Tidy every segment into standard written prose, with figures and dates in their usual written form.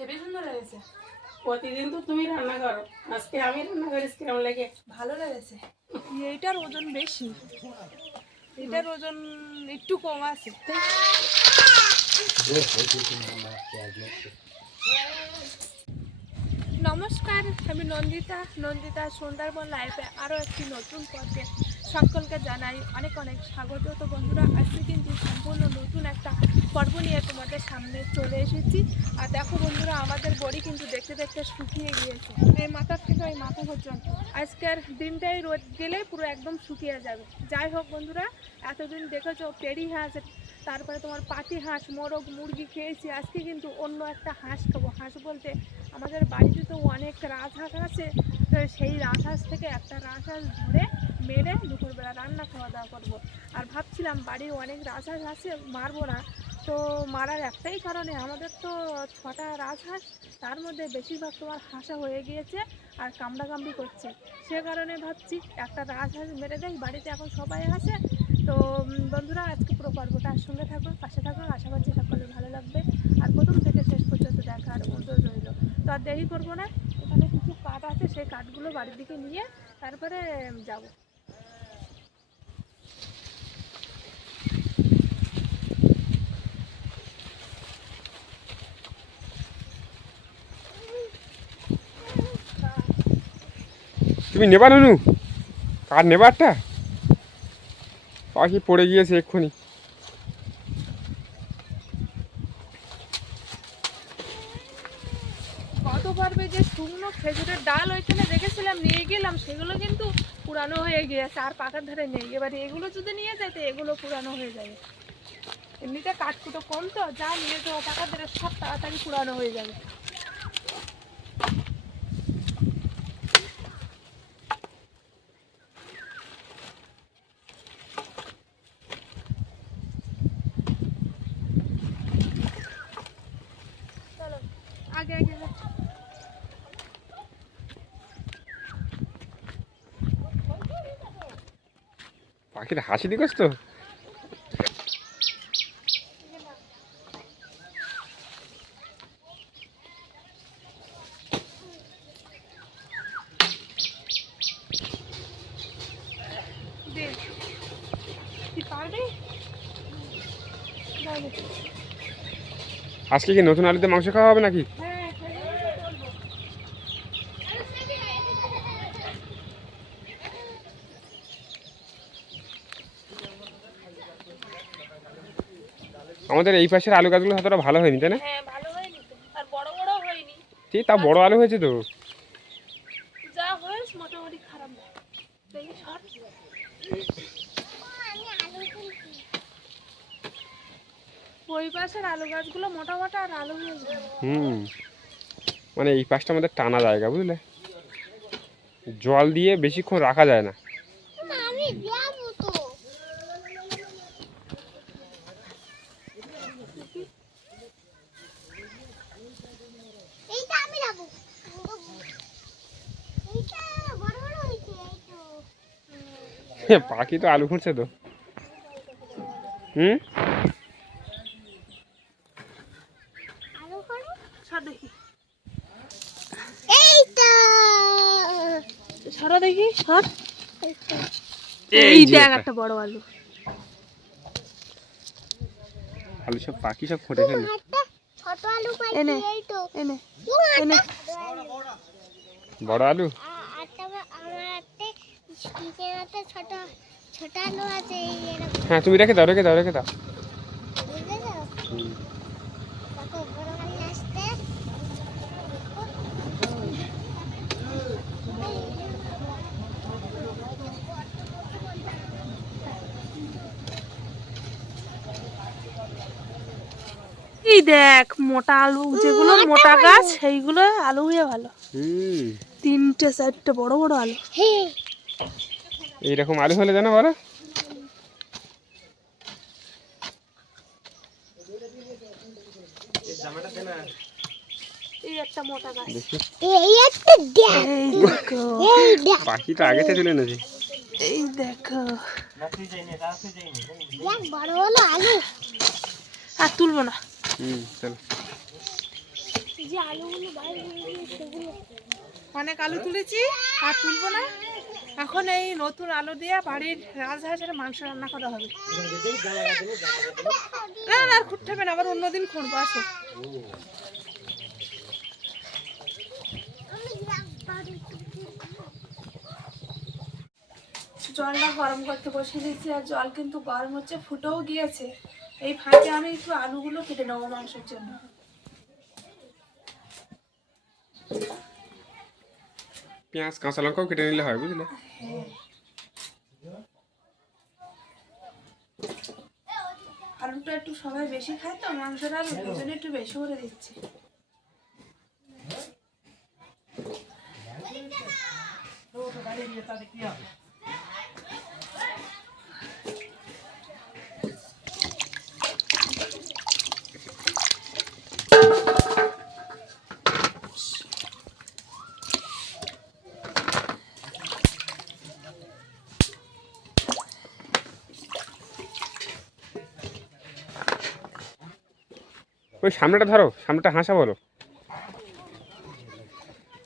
Heavy সুন্দর হয়েছে। প্রতিদিন তো তুমি রান্না করো, আজকে আমি রান্না করিস কিরম লাগে? ভালো লেগেছে। এইটার ওজন বেশি, এটার ওজন একটু কম আছে। নমস্কার, আমি নন্দিতা সুন্দরবন লাইফে আরও একটি নতুন পর্বে সকলকে জানাই অনেক অনেক স্বাগত। তো বন্ধুরা, আজকে কিন্তু সম্পূর্ণ নতুন একটা পর্ব নিয়ে তোমাদের সামনে চলে এসেছি। আর দেখো বন্ধুরা, আমাদের বড়ি কিন্তু দেখতে দেখতে শুকিয়ে গিয়েছে, এই মাথার থেকে এই মাথা পর্যন্ত। আজকের দিনটাই রোদ গেলে পুরো একদম শুকিয়ে যাবে। যাই হোক বন্ধুরা, এতদিন দেখেছো পেড়ি হাঁস, তারপরে তোমার পাতি হাঁস, মোরগ, মুরগি খেয়েছি। আজকে কিন্তু অন্য একটা হাঁস খাবো। হাঁস বলতে আমাদের বাড়িতে তো অনেক রাজহাঁস আছে, তো সেই রাজহাঁস থেকে একটা রাজহাঁস ধরে মেরে দুপুরবেলা রান্না খাওয়া দাওয়া করবো। আর ভাবছিলাম বাড়ির অনেক রাজহাঁস আছে, মারবো না। তো মারার একটাই কারণে, আমাদের তো 6টা রাজহাঁস, তার মধ্যে বেশিরভাগ তোমার হাসা হয়ে গিয়েছে আর কামড়াকামড়ি করছে। সে কারণে ভাবছি একটা রাজহাঁস মেরে দেয়, বাড়িতে এখন সবাই আছে। তো বন্ধুরা, আজকে পুরো পর্বটার সঙ্গে থাকুন, পাশে থাকুন, আশা করছি সকলের ভালো লাগবে। আর প্রথম থেকে শেষ পর্যন্ত দেখার অনুরোধ রইল। তো আর দেরি করবো না, এখানে কিছু কাঠ আছে, সেই কাঠগুলো বাড়ির দিকে নিয়ে তারপরে যাব। তুমি নেবা নুনু? কার নেবারটা? পাখি পড়ে গিয়েছে এক্ষুনি। গত পর্বে যে শুকনো খেজুরের ডাল ওইখানে রেখেছিলাম, নিয়ে গেলাম, সেগুলো কিন্তু পুরানো হয়ে গিয়েছে, আর পাকার ধারে নেই। এবারে এগুলো যদি নিয়ে যাই তো এগুলো পুরানো হয়ে যাবে। এমনিতে কাঠকুটো কম, তো যা নিয়ে যাবো পাকার ধারে সব তাড়াতাড়ি পুরানো হয়ে যাবে। চলো আগে আগে। পাখির হাসি দিকস তো। আজকে কি নতুন আলুতে মাংস খাওয়া হবে নাকি? আমাদের এই পাশের আলু গাছগুলো অতটা ভালো হয়নি, তাই না? হ্যাঁ, ভালো হয়নি তো, আর বড় বড় হয়নি। ঠিক, তা বড় আলু হয়েছে তো। যা হয়েছে মোটামুটি খারাপ না। দেখি সর। ওই পাশের আলু গাছগুলো মোটা মোটা আর আলু হয়ে যায়। মানে এই পাশটা আমাদের টানা জায়গা, বুঝলে, জল দিয়ে বেশিক্ষণ রাখা যায় না। পাখি তো আলু খুঁড়ছে তো। সরো দেখি, সর। এই দেখ একটা বড় আলু। আলু সব পাখি সব খুঁটে ফেলে। এনে এনে এনে বড় আলু। হ্যাঁ, তুমি রেখে দাও, রেখে দাও, রেখে দাও। এই দেখ মোটা আলু, যেগুলো মোটা গাছ সেইগুলো আলু হয়ে ভালো। 3টে 4টে বড় বড় আলু। এইরকম আলু হলে জানো বলো, এই একটা মোটা গাছ। পাখিটা আগে থেকে তুলে এনেছি। এই দেখো, আর তুলবো না। চলো। যে আলুগুলো বাইরে সেগুলো অনেক আলু তুলেছি আর তুলবো না। এখন এই নতুন আলু দিয়ে বাড়ির রাজহাঁসের মাংস রান্না করা হবে। না না আর খুঁড়তে হবে না, আবার অন্যদিন খুঁড়বো। আসো জলটা গরম করতে বসিয়ে দিয়েছি আর জল কিন্তু গরম হচ্ছে, ফুটেও গিয়েছে। এই ফাঁকে আমি একটু আলুগুলো কেটে নেবো মাংসের জন্য। পেঁয়াজ কাঁচা লঙ্কাও কেটে নিলে হয় বুঝলে। আলুটা একটু সবাই বেশি খায় তো, মাংসের আলু ওই জন্য একটু বেশি করে দিচ্ছি। ওই সামনেটা ধরো, সামনেটা হাসা বলো।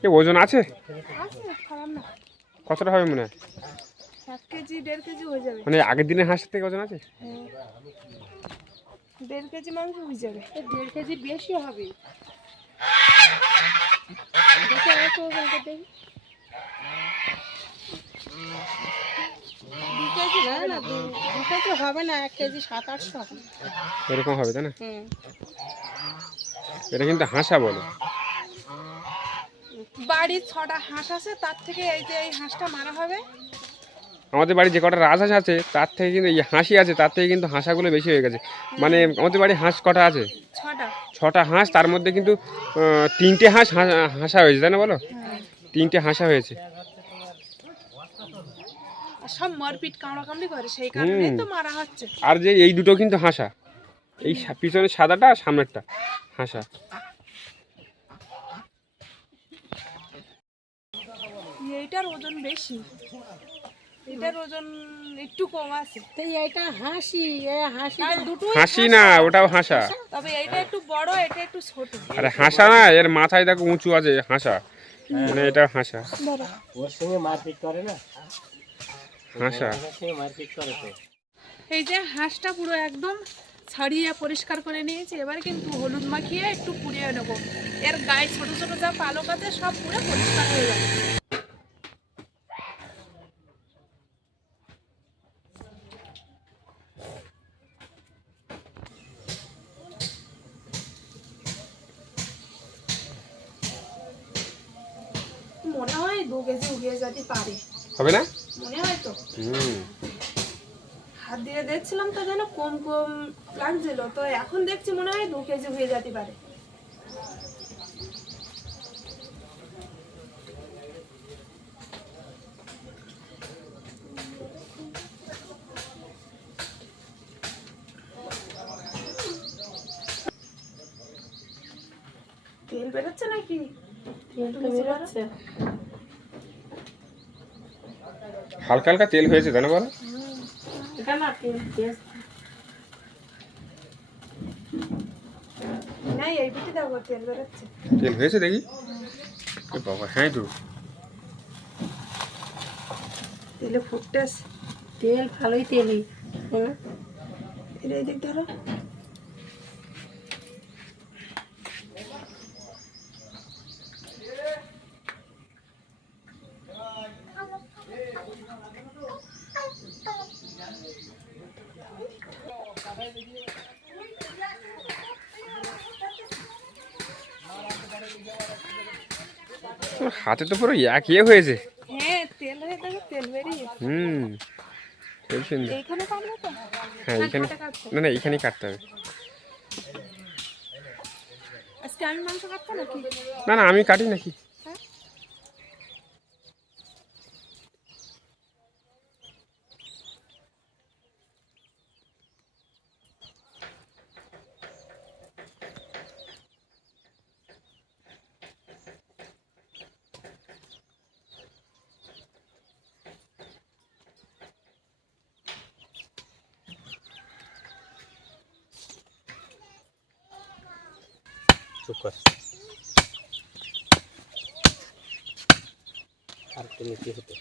এ ওজন আছে? খারাপ না, কতটা হবে মনে হয়? 1 কেজি 1.5 কেজি হয়ে যাবে। মানে আগের দিনের হাঁসের থেকে ওজন আছে? 1.5 কেজি মাংস হয়ে যাবে। 1.5 কেজি বেশি হবে। দেখে রাখো ওখানটা দেখি। 2 কেজি না না 2 কেজি হবে না, 1 কেজি 700-800 হবে। এরকম হবে তাই না? এটা কিন্তু হাঁসা বলো। বাড়ির 6টা হাঁস আছে, তার থেকে এই যে এই হাঁসটা মারা হবে। আমাদের বাড়ি যে কটা রাজহাঁস আছে তার থেকে কিন্তু এই হাঁসি আছে, তার থেকে কিন্তু হাঁসাগুলো বেশি হয়ে গেছে। মানে আমাদের বাড়ি হাঁস কটা আছে? 6টা। 6টা হাঁস, তার মধ্যে কিন্তু 3টে হাঁস হাঁসা হয়েছে তাই না বলো? 3টে হাঁসা হয়েছে। আর সব মারপিট কামড়াকামড়ি করে, সেই কারণেই তো মারা হচ্ছে। আর যে এই দুটো কিন্তু হাঁসা, এই পিছনে সাদাটা আর সামনেরটা হাঁসা। এইটার ওজন বেশি, এটার ওজন একটু কম আছে। তো এটা হাসি, এই হাসিটা দুটো হাসি না, ওটাও হাঁসা। তবে এইটা একটু বড়, এটা একটু ছোট। আরে হাঁসা না, এর মাথায় দেখো উঁচু আছে হাঁসা, মানে এটা হাঁসা। ধরো ওর সঙ্গে মারপিট করে না, হাঁসা। ওর সঙ্গে মারপিট করে তো। এই যে হাঁসটা পুরো একদম ছাড়িয়ে পরিষ্কার করে নিয়েছি। এবার কিন্তু হলুদ মাখিয়ে একটু পুড়িয়ে নেব। এর গায়ে ছোট ছোট যা পালক আছে সব পুরো পরিষ্কার হয়ে যাবে। মনে হয় 2 কেজি উঠিয়ে যেতে পারে, হবে না? মনে হয় তো। হুম। হাত দিয়ে দেখছিলাম তো যেন কম কম লাগছিল, তো এখন দেখছি মনে হয় 2 কেজি হয়ে যেতে পারে। তেল বেরোচ্ছে নাকি? বেরোচ্ছে। হালকা হালকা তেল হয়েছে তাই না বলো? এটা না তেল না এই বিটি দেখো তেল বেরোচ্ছে। তেল হয়েছে দেখি। এ বাবা, হ্যাঁ তো তেলে ফুটতেছে। তেল ভালোই তেলই। এই দিক ধরো। তোর হাতে তো পুরো এক ইয়ে হয়েছে। হ্যাঁ তেল হয়ে দেখো, তেল বেরিয়ে। তেল সুন্দর। এইখানে কাটবে তো? হ্যাঁ এইখানে, না না এইখানেই কাটতে হবে। আজকে আমি মাংস কাটবো নাকি? না না আমি কাটি নাকি। চুপ কর। আর একটু নিচে হতো।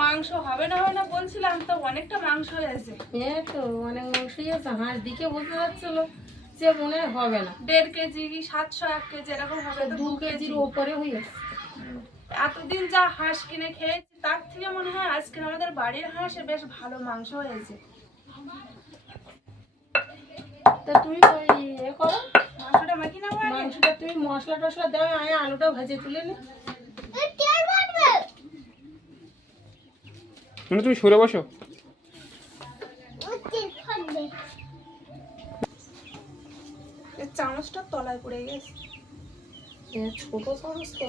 মাংস হবে না বলছিলাম, তো অনেকটা মাংস হয়েছে। হ্যাঁ তো অনেক মাংসই আছে, হাঁস দিকে বুঝতে পারছিল যে মনে হয় হবে না, 1.5 কেজি কি 700 1 কেজি এরকম হবে, তো 2 2 কেজির কেজি। ওপরে হয়ে গেছে। এতদিন যা হাঁস কিনে খেয়েছি তার থেকে মনে হয় আজকে আমাদের বাড়ির হাঁসে বেশ ভালো মাংস হয়েছে। তা তুমি ওই করো, মাংসটা মাখি না আগে? মাংসটা তুমি মশলা টশলা দাও, আমি আলুটা ভেজে তুলে নি। মানে তুমি সরে বসো। এই চামচটা তলায় পড়ে গেছে। ছোট চামচ তো।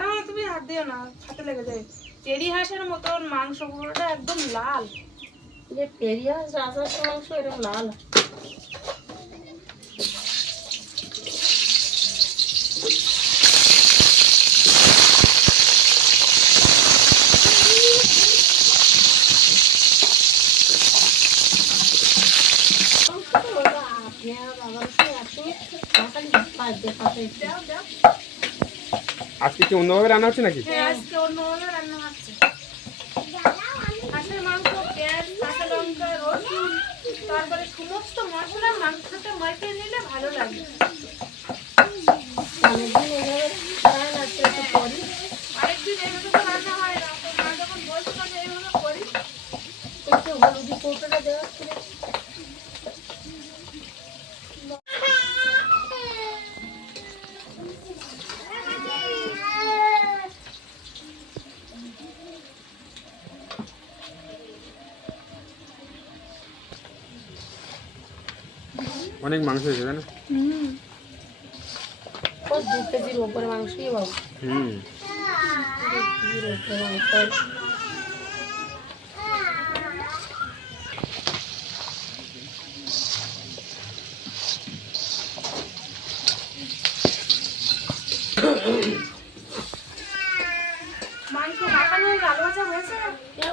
না তুমি হাত দিও না, হাতে লেগে যাবে। চেরি হাঁসের মতন মাংস পুরোটা একদম লাল। যে পেরিয়া রাজহাঁসের মাংস এরকম লাল। আজকে কি অন্যভাবে রান্না হচ্ছে নাকি? হ্যাঁ, আজকে অন্যভাবে রান্না হচ্ছে। হাঁসের মাংস, পেঁয়াজ, কাঁচা লঙ্কা, রসুন, তারপরে সমস্ত মশলা মাংসটা মাখিয়ে নিলে ভালো লাগে। আরেকদিন এইভাবে তো রান্না হয় না, তো মা যখন বলছিল যে এইভাবে করি। হলুদি কৌটোটা দেওয়া ছিল। অনেক মাংস হয়েছে তাই না? ও 2 কেজির ওপরে মাংসই বাবু। 2 কেজির ওপরে মাংস। মাংস মাখানো হয়ে আলু ভাজা হয়েছে না?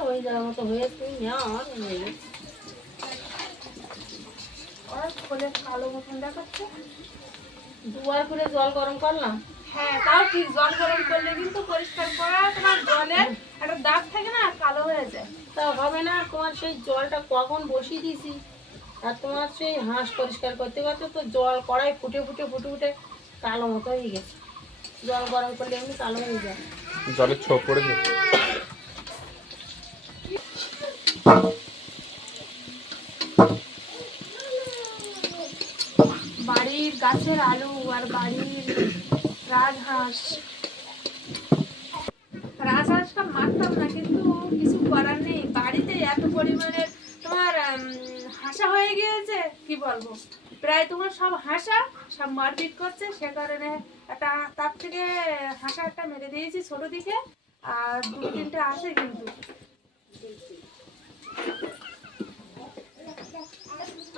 ওই যাওয়ার মতো হয়েছে, আর হয়ে গেছে। আর খোলে কালো মতন দেখাচ্ছে। 2 বার করে জল গরম করলাম। হ্যাঁ, তাও ঠিক, জল গরম করলে কিন্তু পরিষ্কার করা তোমার জলের একটা দাগ থাকে না, কালো হয়ে যায়। তা হবে না, তোমার সেই জলটা কখন বসিয়ে দিয়েছি, আর তোমার সেই হাঁস পরিষ্কার করতে করতে তো জল কড়াই ফুটে ফুটে ফুটে ফুটে কালো মতো হয়ে গেছে। জল গরম করলে এমনি কালো হয়ে যায়। জলের ছোপ পড়েছে। বাড়ির গাছের আলু আর বাড়ির রাজহাঁস। রাজহাঁসটা মারতাম না, কিন্তু কিছু করার নেই, বাড়িতে এত পরিমাণে তোমার হাসা হয়ে গিয়েছে, কি বলবো, প্রায় তোমার সব হাসা সব মারপিট করছে, সে কারণে একটা তার থেকে হাসা একটা মেরে দিয়েছি ছোট দিকে, আর 2-3টে আছে কিন্তু।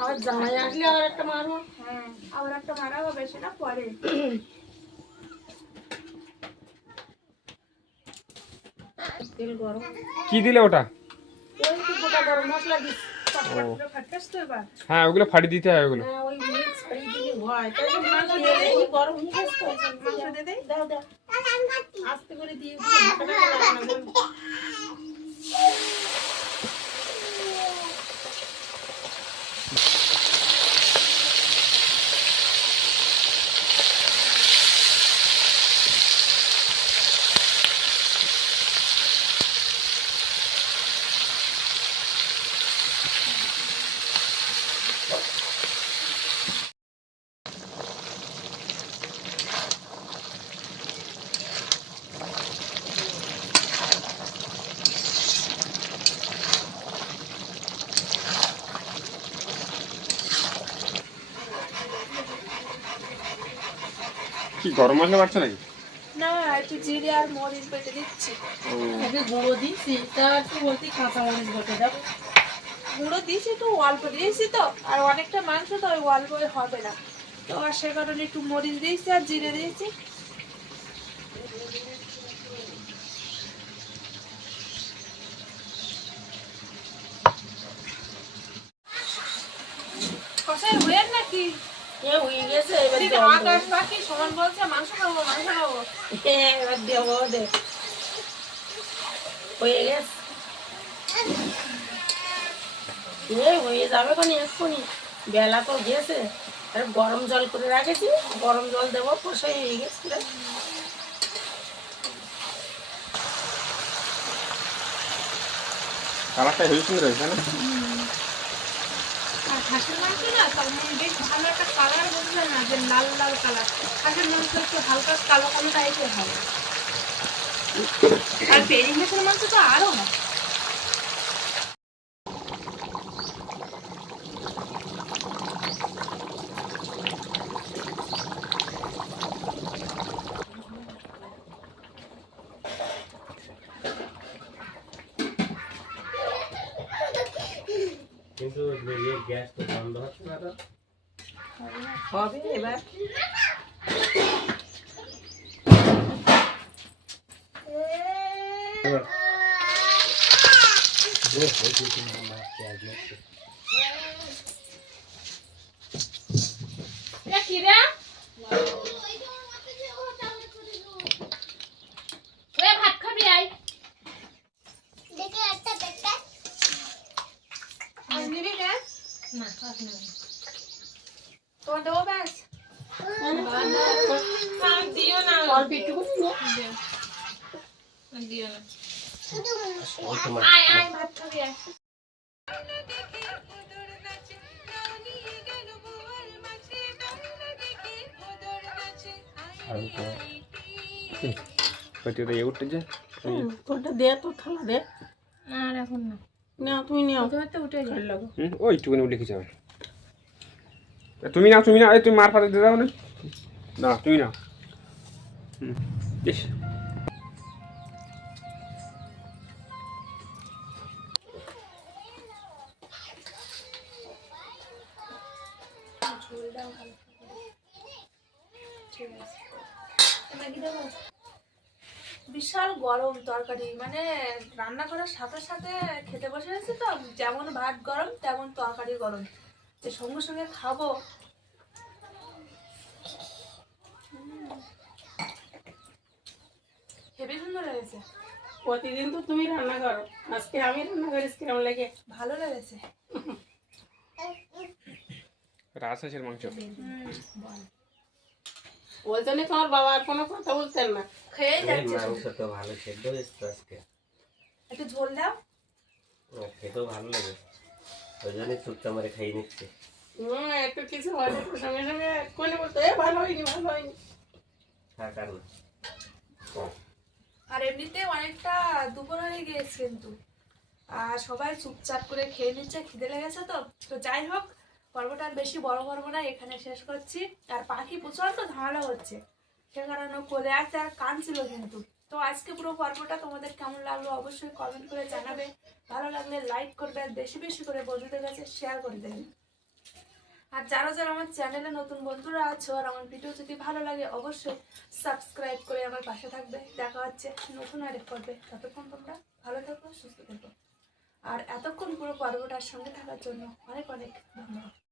আবার জামাই আসলে আবার একটা মারবো। হ্যাঁ, আবার একটা মারা হবে, সেটা পরে। তেল গরম, কি দিলে ওটা? ওই তো গোটা গরম মশলা দিচ্ছি। ফাটকাস তো এবার। হ্যাঁ, ওগুলো ফাটি দিতে হয় ওগুলো। হ্যাঁ, ওই মিক্স করে দিলে হয়। তাই তো তেল গরম হয়ে গেছে তো। মাংস দিয়ে দেই। দাও দাও, আস্তে করে দিয়ে দিও, হাঁটাটা লাগে না। কি গরম মশলা বাড়ছে নাকি? না একটু জিরে আর মরিচ বেটে দিচ্ছি। ওকে গুঁড়ো দিচ্ছি, তা একটু বলছি কাঁচামরিচ বেটে দাও। গুঁড়ো দিয়েছি, একটু অল্প দিয়েছি তো, আর অনেকটা মাংস তো ওই অল্প হবে না, তো আর সে কারণে একটু মরিচ দিয়েছি আর জিরে দিয়েছি। কষাই হয়ে নাকি এ হয়ে গেছে, এবার এদিকে জল দেবো। আকাশ পাখি সমান বলছে মাংস খাবো মাংস খাবো। এবার দেবো দে, হয়ে গেছে। হয়ে যাবে কোনি এক্ষুনি, বেলা তো গেছে। আর গরম জল করে রাখেছি, গরম জল দেবো, কষাই হয়ে গেছে পুরো। কালারটা হেবি সুন্দর হয়েছে না? আর হাঁসের মাংস না তেমন বেশ ভালো একটা কালার বলছে না, যে লাল লাল কালার। হাঁসের মাংস একটু হালকা কালো কালো টাইপের হয়, আর পেরি হাঁসের মাংস তো আরো হয়। কিন্তু গ্যাস তো বন্ধ হচ্ছে না তো। হবে এবার। কি রে ভাত খাবি আই নিবি ব্যাস না খাস না, তোমার দেবো ব্যাস দিও না, অল্প একটু দিও না। ওই তোমার আয় আয় ভাত খাবি আয়। আমি তোমার হয়তো তো ইয়ে উঠতে যায়। তোরটা দে, তোর থালা দে। আর এখন না, নাও তুমি নাও, তোমার তো উঠে গেল। লাগো। ওই একটুখানি উঠলে কি যাবে। তুমি নাও, তুমি নাও, এই তুমি মার পাতে দিয়ে দাও না। না তুমি নাও। ইস বিশাল গরম তরকারি, মানে রান্না করার সাথে সাথে খেতে বসে গেছি তো, যেমন ভাত গরম তেমন তরকারি গরম, যে সঙ্গে সঙ্গে খাবো। হেবি সুন্দর লেগেছে, প্রতিদিন তো তুমি রান্না করো, আজকে আমি রান্না করিস কেমন লাগে? ভালো লেগেছে। রাজহাঁসের মাংস। ওই জন্য তোমার বাবা আর কোনো কথা বলতেন না। খেয়ে এই যাচ্ছে শুধু। মাংস তো ভালো সেদ্ধ হয়েছে আজকে। একটু ঝোল দাও। খেতেও ভালো লাগে, ওই জন্যই চুপচাপ মারে খাইয়ে নিচ্ছে। একটু কিছু হলে তো সঙ্গে সঙ্গে কোনে বলতো এ ভালো হয়নি, ভালো হয়নি। থাক আর না। আর এমনিতে অনেকটা দুপুর হয়ে গিয়েছে কিন্তু, আর সবাই চুপচাপ করে খেয়ে নিচ্ছে, খিদে লেগেছে তো। তো যাই হোক, পর্বটা আর বেশি বড় করবো না, এখানে শেষ করছি। আর পাখি প্রচন্ড ঝামেলা হচ্ছে, সে কারণে কোলে আসতে আর কাঁদছিল কিন্তু। তো আজকে পুরো পর্বটা তোমাদের কেমন লাগলো অবশ্যই কমেন্ট করে জানাবে। ভালো লাগলে লাইক করবে, আর বেশি বেশি করে বন্ধুদের কাছে শেয়ার করে দেবে। আর যারা যারা আমার চ্যানেলে নতুন বন্ধুরা আছো, আর আমার ভিডিও যদি ভালো লাগে অবশ্যই সাবস্ক্রাইব করে আমার পাশে থাকবে। দেখা হচ্ছে নতুন আরেক পর্বে, ততক্ষণ তোমরা ভালো থাকো, সুস্থ থাকো। আর এতক্ষণ পুরো পর্বটার সঙ্গে থাকার জন্য অনেক অনেক ধন্যবাদ।